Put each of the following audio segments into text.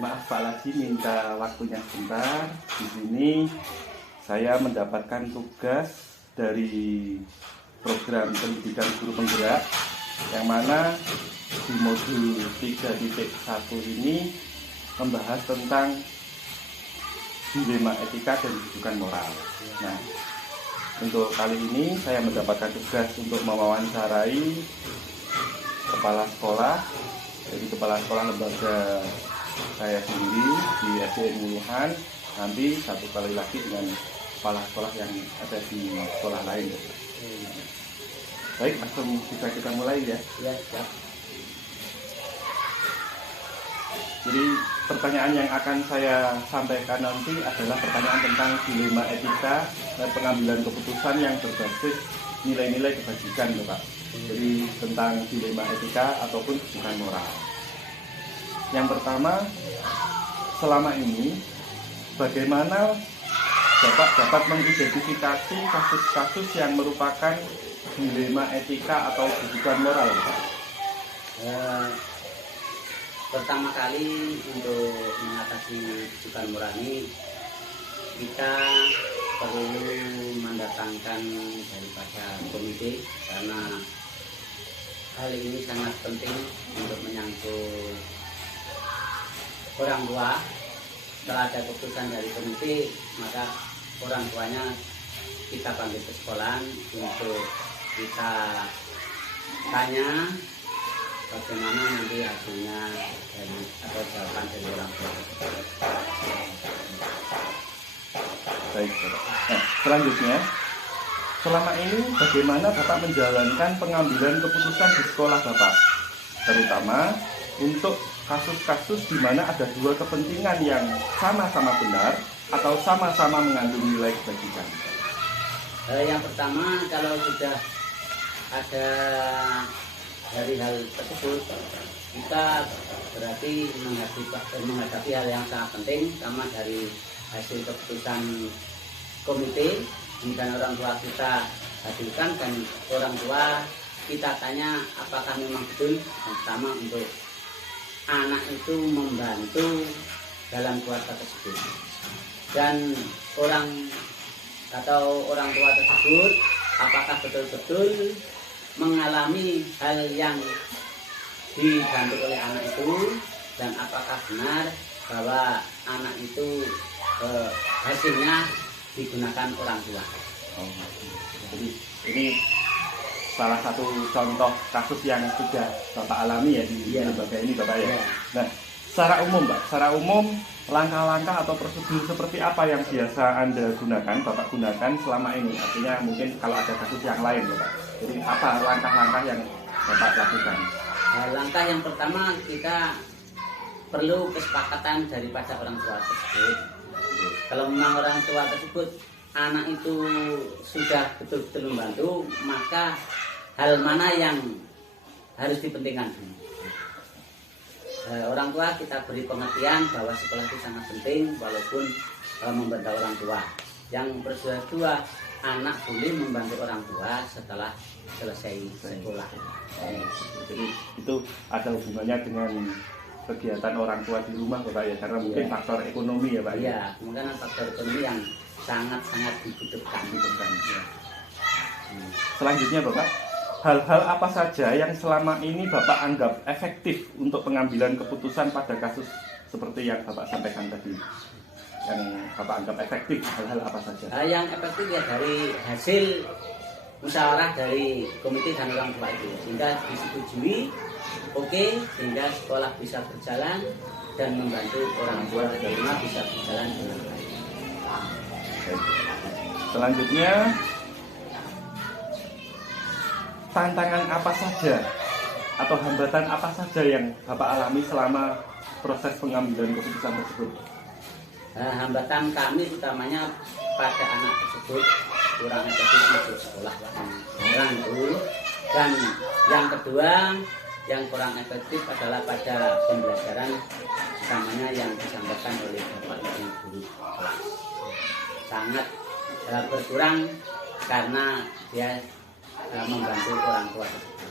Maaf Pak Lagi minta waktunya sebentar. Di sini saya mendapatkan tugas dari program pendidikan guru penggerak yang mana di modul 3.1 ini membahas tentang dilema etika dan rujukan moral. Nah, untuk kali ini saya mendapatkan tugas untuk mewawancarai kepala sekolah, jadi kepala sekolah lembaga saya sendiri di SDN Wuhan, nanti satu kali lagi dengan kepala sekolah yang ada di sekolah lain. Baik, langsung bisa kita mulai ya. Ya, ya. Jadi pertanyaan yang akan saya sampaikan nanti adalah pertanyaan tentang dilema etika dan pengambilan keputusan yang berbasis nilai-nilai kebajikan, Pak. Jadi tentang dilema etika ataupun rujukan moral. Yang pertama, selama ini bagaimana Bapak dapat mengidentifikasi kasus-kasus yang merupakan dilema etika atau rujukan moral, Pak? Pertama kali untuk mengatasi rujukan moral ini kita perlu mendatangkan daripada komite, karena hal ini sangat penting untuk menyangkut orang tua. Setelah ada keputusan dari komite, maka orang tuanya kita panggil ke sekolah untuk kita tanya bagaimana nanti hasilnya dari atau jawaban dari orang tua. Baik, Bapak. Nah, selanjutnya, selama ini bagaimana Bapak menjalankan pengambilan keputusan di sekolah Bapak, terutama untuk kasus-kasus di mana ada dua kepentingan yang sama-sama benar atau sama-sama mengandung nilai kebajikan? Yang pertama, kalau sudah ada dari hal tersebut, kita berarti menghadapi hal yang sangat penting, sama dari hasil keputusan komite, dan orang tua kita hadirkan, dan orang tua kita tanya apakah memang betul. Yang pertama, untuk anak itu membantu dalam keluarga tersebut, dan orang tua tersebut apakah betul-betul mengalami hal yang dibantu oleh anak itu, dan apakah benar bahwa anak itu hasilnya digunakan orang tua. Jadi ini salah satu contoh kasus yang sudah Bapak alami ya di lembaga ini, Bapak ya. Nah, secara umum, Pak, secara umum langkah-langkah atau prosedur seperti apa yang biasa Anda gunakan, Bapak gunakan selama ini? Artinya mungkin kalau ada kasus yang lain, Bapak. Jadi apa langkah-langkah yang Bapak lakukan? Langkah yang pertama, kita perlu kesepakatan daripada orang tua tersebut. Kalau memang orang tua tersebut anak itu sudah betul-betul membantu, maka hal mana yang harus dipentingkan? Orang tua kita beri pengertian bahwa sekolah itu sangat penting walaupun membantu orang tua. Yang kedua, anak boleh membantu orang tua setelah selesai sekolah. Jadi itu ada hubungannya dengan kegiatan orang tua di rumah, Bapak ya, karena mungkin faktor ekonomi ya, Pak. Iya, kemungkinan faktor ekonomi yang sangat-sangat dibutuhkan. Ya. Selanjutnya, Bapak, hal-hal apa saja yang selama ini Bapak anggap efektif untuk pengambilan keputusan pada kasus seperti yang Bapak sampaikan tadi? Yang Bapak anggap efektif, hal-hal apa saja? Yang efektif ya dari hasil musyawarah dari komite dan orang tua itu, sehingga disetujui, sehingga sekolah bisa berjalan dan membantu orang tua di rumah bisa berjalan dengan baik. Selanjutnya, tantangan apa saja atau hambatan apa saja yang Bapak alami selama proses pengambilan keputusan tersebut? Hambatan kami utamanya pada anak tersebut kurang efektif masuk sekolah orang itu, dan yang kedua yang kurang efektif adalah pada pembelajaran, utamanya yang disampaikan oleh Bapak Ibu guru kelas. Sangat berkurang karena dia membantu orang tua tersebut.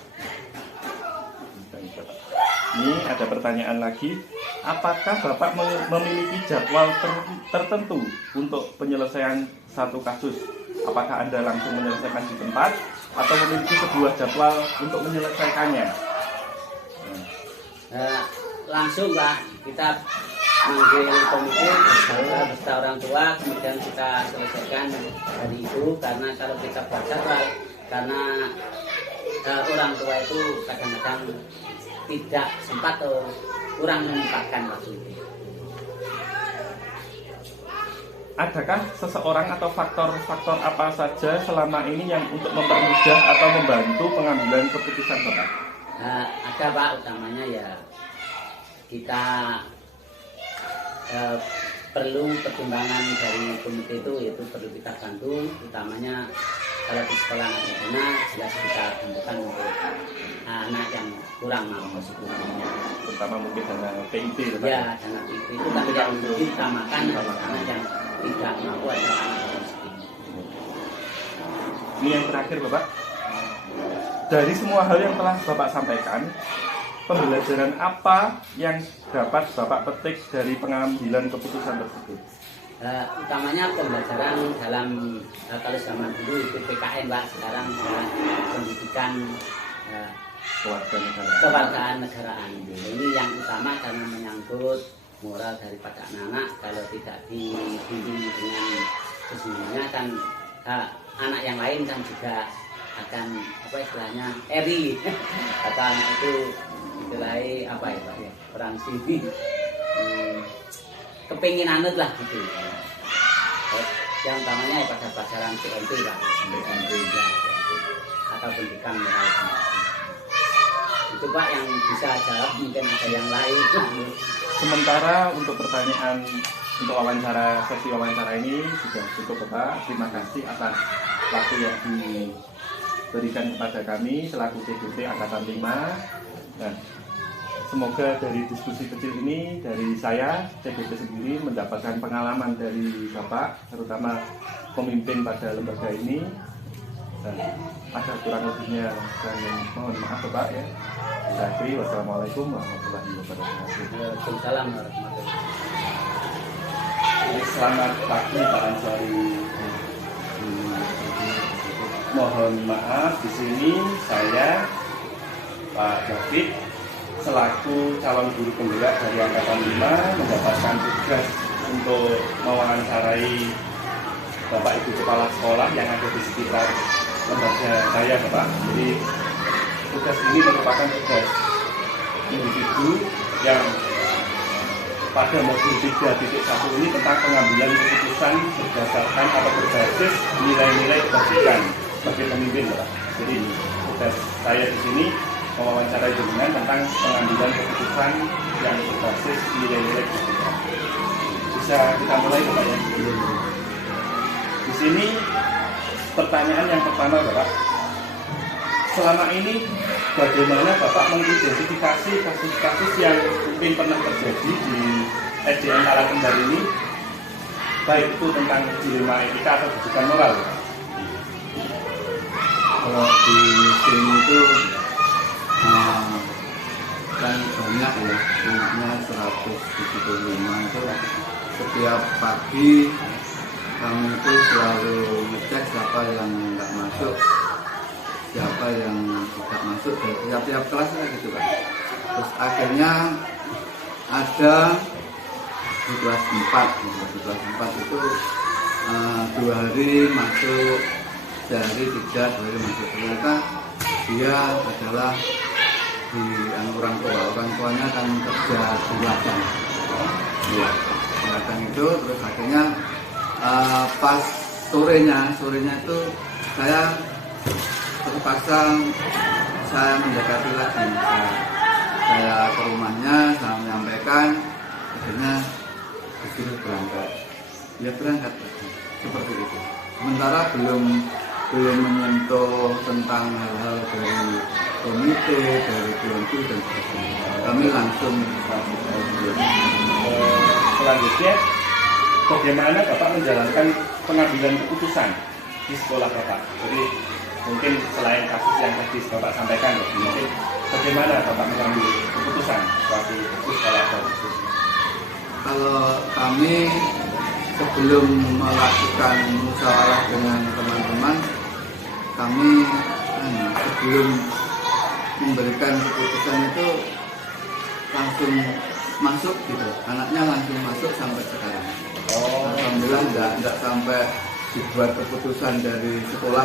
Ini ada pertanyaan lagi. Apakah Bapak memiliki jadwal tertentu untuk penyelesaian satu kasus? Apakah Anda langsung menyelesaikan di tempat atau memiliki sebuah jadwal untuk menyelesaikannya? Langsung Pak, kita manggil komite beserta orang tua, kemudian kita selesaikan hari itu. Karena kalau kita buat jadwal, karena orang tua itu kadang-kadang tidak sempat atau kurang menyempatkan waktu itu. Adakah seseorang atau faktor-faktor apa saja selama ini yang untuk mempermudah atau membantu pengambilan keputusan Bapak? Ada Pak, utamanya ya kita perlu pertimbangan dari komite itu, yaitu perlu kita bantu, utamanya kalau di sekolah anak benar jelas kita bantukan untuk anak yang kurang mampu sekolahnya, terutama mungkin dana PIP ya, dana PIP itu kan yang diutamakan anak yang tidak mampu atau anak miskin. Ini yang terakhir Bapak, dari semua hal yang telah Bapak sampaikan, pembelajaran apa yang dapat Bapak petik dari pengambilan keputusan tersebut? Utamanya pembelajaran dalam kalau zaman dulu itu PKN Pak, sekarang pendidikan kewargaan negaraan. Ini yang utama karena menyangkut moral daripada anak-anak. Kalau tidak dibimbing dengan sesungguhnya kan anak yang lain kan juga akan apa istilahnya eri atau anak itu istilahnya apa ya Pak ya, perang sini kepingin anut lah gitu. Yang utamanya ya pada pelajaran PMP Pak, PMP ya, atau pendidikan moral. Itu Pak yang bisa jawab, mungkin ada yang lain. Sementara untuk pertanyaan untuk wawancara, sesi wawancara ini sudah cukup Bapak. Terima kasih atas waktu yang diberikan kepada kami selaku CBP Angkatan 5. Nah, semoga dari diskusi kecil ini dari saya, CBP sendiri mendapatkan pengalaman dari Bapak, terutama pemimpin pada lembaga ini. Dan ada kurang lebihnya dan mohon maaf Bapak ya. Saya akhiri, wassalamualaikum warahmatullahi wabarakatuh. Waalaikumsalam warahmatullahi wabarakatuh. Selamat pagi Pak Ansari. Mohon maaf di sini saya Pak David selaku calon guru penggerak dari Angkatan 5 mendapatkan tugas untuk mewawancarai Bapak Ibu Kepala Sekolah yang ada di sekitar lembaga saya Bapak. Jadi tugas ini merupakan tugas individu yang pada modul 3.1 ini tentang pengambilan keputusan berdasarkan atau berbasis nilai-nilai kebajikan sebagai pemimpin Bapak. Jadi tugas saya di sini mewawancarai dengan tentang pengambilan keputusan yang berbasis nilai-nilai kebajikan. Bisa kita mulai Bapak ya. Di sini pertanyaan yang pertama Bapak, selama ini bagaimana Bapak mengidentifikasi kasus-kasus yang mungkin pernah terjadi di SDN Talakendar ini, baik itu tentang dilema etika atau kebijakan moral? Kalau di sini itu kan banyak ya, jumlahnya 175 itu. Setiap pagi kami itu selalu ngecek siapa yang nggak masuk, siapa yang tidak masuk dari tiap-tiap kelas ya gitu kan. Terus akhirnya ada di kelas 4, di kelas 4 itu 2 hari masuk, sehari 3 hari masuk. Ternyata dia adalah di orang tuanya kan kerja di ladang. Ya, di ladang itu terus akhirnya pas sorenya itu saya terpaksa saya mendekati lagi, saya ke rumahnya, saya menyampaikan, akhirnya disuruh berangkat, ya berangkat seperti itu. Sementara belum menyentuh tentang hal-hal dari komite, dari BNP dan sebagainya. Kami langsung selanjutnya, bagaimana Bapak menjalankan pengambilan keputusan di sekolah Bapak? Jadi mungkin selain kasus yang tadi Bapak sampaikan, mungkin bagaimana Bapak mengambil keputusan waktu itu setelah itu? Kalau kami sebelum melakukan musyawarah dengan teman-teman, kami sebelum memberikan keputusan itu langsung masuk gitu, anaknya langsung masuk sampai sekarang. Alhamdulillah enggak sampai dibuat keputusan dari sekolah.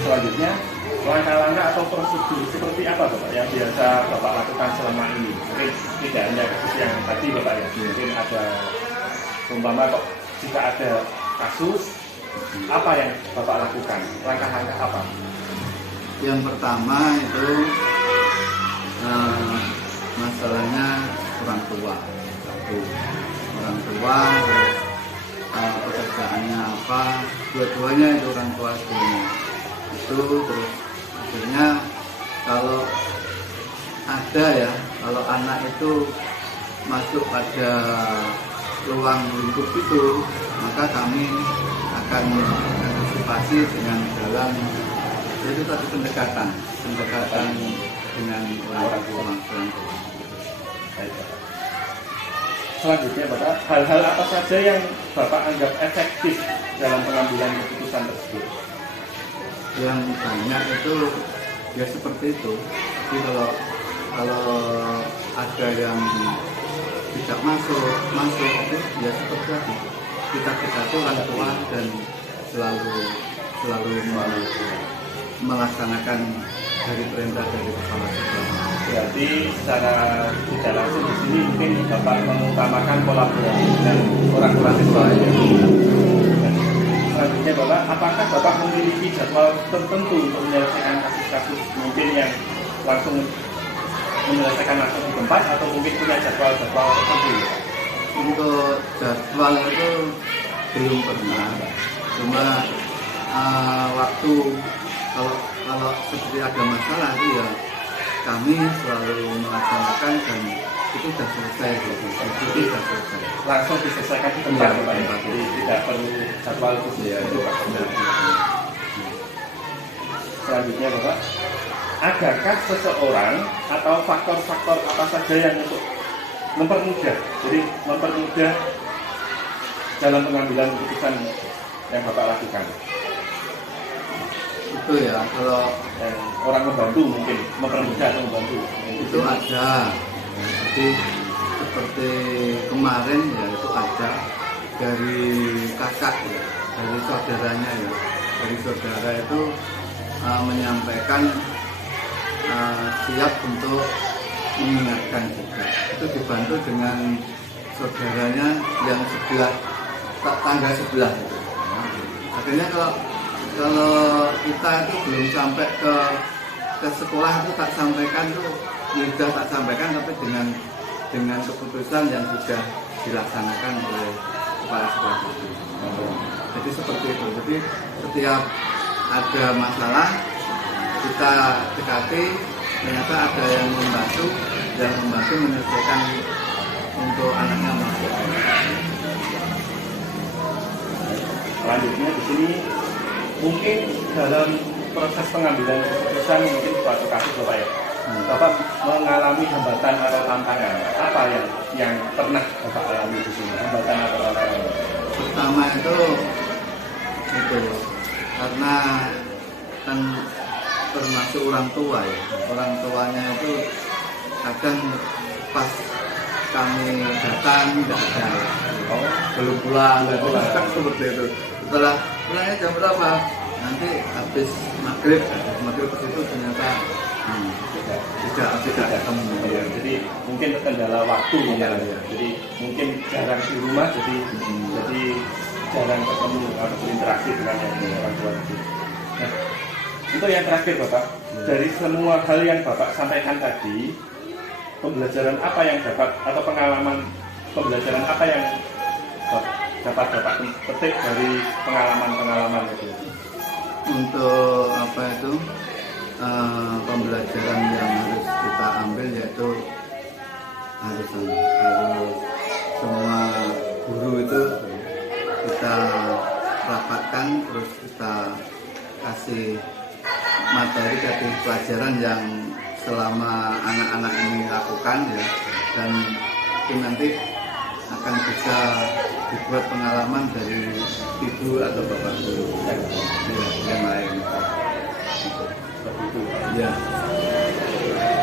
Selanjutnya, langkah-langkah atau prosedur seperti apa Bapak yang biasa Bapak lakukan selama ini? Mungkin tidak hanya kasus yang tadi Bapak ya, mungkin ada umpama kok jika ada kasus, apa yang Bapak lakukan? Langkah-langkah apa? Yang pertama itu masalahnya orang tua. Satu, orang tua, terus pekerjaannya apa, dua-duanya itu orang tua sebenarnya. Itu terus akhirnya kalau ada ya, kalau anak itu masuk pada ruang lingkup itu, maka kami akan antisipasi dengan jalan itu tadi pendekatan dengan orang tua. Baik, Bapak. Selanjutnya Bapak, hal-hal apa saja yang Bapak anggap efektif dalam pengambilan keputusan tersebut? Yang banyak itu ya seperti itu. Jadi kalau ada yang tidak masuk itu ya seperti itu. Kita itu orang tua dan selalu melaksanakan dari perintah dari kepala sekolah. Berarti secara tidak langsung di sini mungkin Bapak mengutamakan kolaborasi dengan orang tua siswa. Selanjutnya Bapak, apakah Bapak memiliki jadwal tertentu untuk menyelesaikan kasus-kasus mungkin yang langsung menyelesaikan langsung di tempat atau mungkin punya jadwal-jadwal tertentu? Untuk jadwal itu belum pernah, cuma waktu kalau seperti ada masalah itu ya kami selalu melaksanakan dan itu sudah selesai gitu. Itu sudah selesai. Langsung diselesaikan di tempat Bapak ya, jadi tidak perlu jadwal khusus untuk Selanjutnya Bapak, adakah seseorang atau faktor-faktor apa saja yang untuk mempermudah dalam pengambilan keputusan yang Bapak lakukan? Itu ya, kalau orang membantu mungkin mempermudah atau membantu itu ada. Jadi seperti kemarin ya itu ada dari kakak ya, dari saudaranya ya, dari saudara itu menyampaikan siap untuk mengingatkan juga. Itu dibantu dengan saudaranya yang sebelah tangga sebelah itu. Akhirnya kalau kita itu belum sampai ke sekolah itu tak sampaikan tuh, sudah tak sampaikan tapi dengan keputusan yang sudah dilaksanakan oleh kepala sekolah itu. Jadi seperti itu. Jadi setiap ada masalah kita dekati, ternyata ada yang membantu menyelesaikan untuk anaknya masuk. Selanjutnya di sini mungkin dalam proses pengambilan keputusan mungkin suatu kasus Bapak ya, Bapak mengalami hambatan atau tantangan apa yang pernah Bapak alami di sini, hambatan atau tantangan? Pertama itu karena kan termasuk orang tua ya, orang tuanya itu kadang pas kami datang tidak ada, belum pulang, seperti itu. Setelah pulangnya jam berapa? Nanti habis maghrib ke situ ternyata tidak ketemu. Ya, jadi mungkin kendala waktu ya. Jadi mungkin jarang di rumah, jadi jarang ketemu atau berinteraksi dengan orang tua. Nah, untuk yang terakhir Bapak, dari semua hal yang Bapak sampaikan tadi, pembelajaran apa yang dapat atau pengalaman pembelajaran apa yang dapat Bapak petik dari pengalaman itu? Untuk apa itu pembelajaran yang harus kita ambil yaitu harus semua guru itu kita rapatkan kasih materi, kasih pelajaran yang selama anak-anak ini lakukan ya, dan itu nanti akan bisa dibuat pengalaman dari ibu atau bapak guru ya, yang lain. Seperti itu. Ya.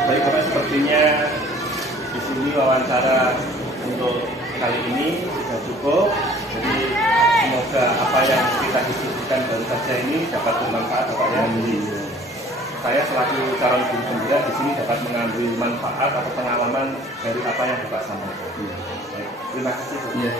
Baik Bapak, sepertinya di sini wawancara untuk kali ini sudah cukup. Jadi semoga apa yang kita diskusikan baru saja ini dapat bermanfaat Bapak ya. Jadi saya selaku calon guru penggerak di sini dapat mengambil manfaat atau pengalaman dari apa yang Bapak sampaikan. Baik, terima kasih. Ya.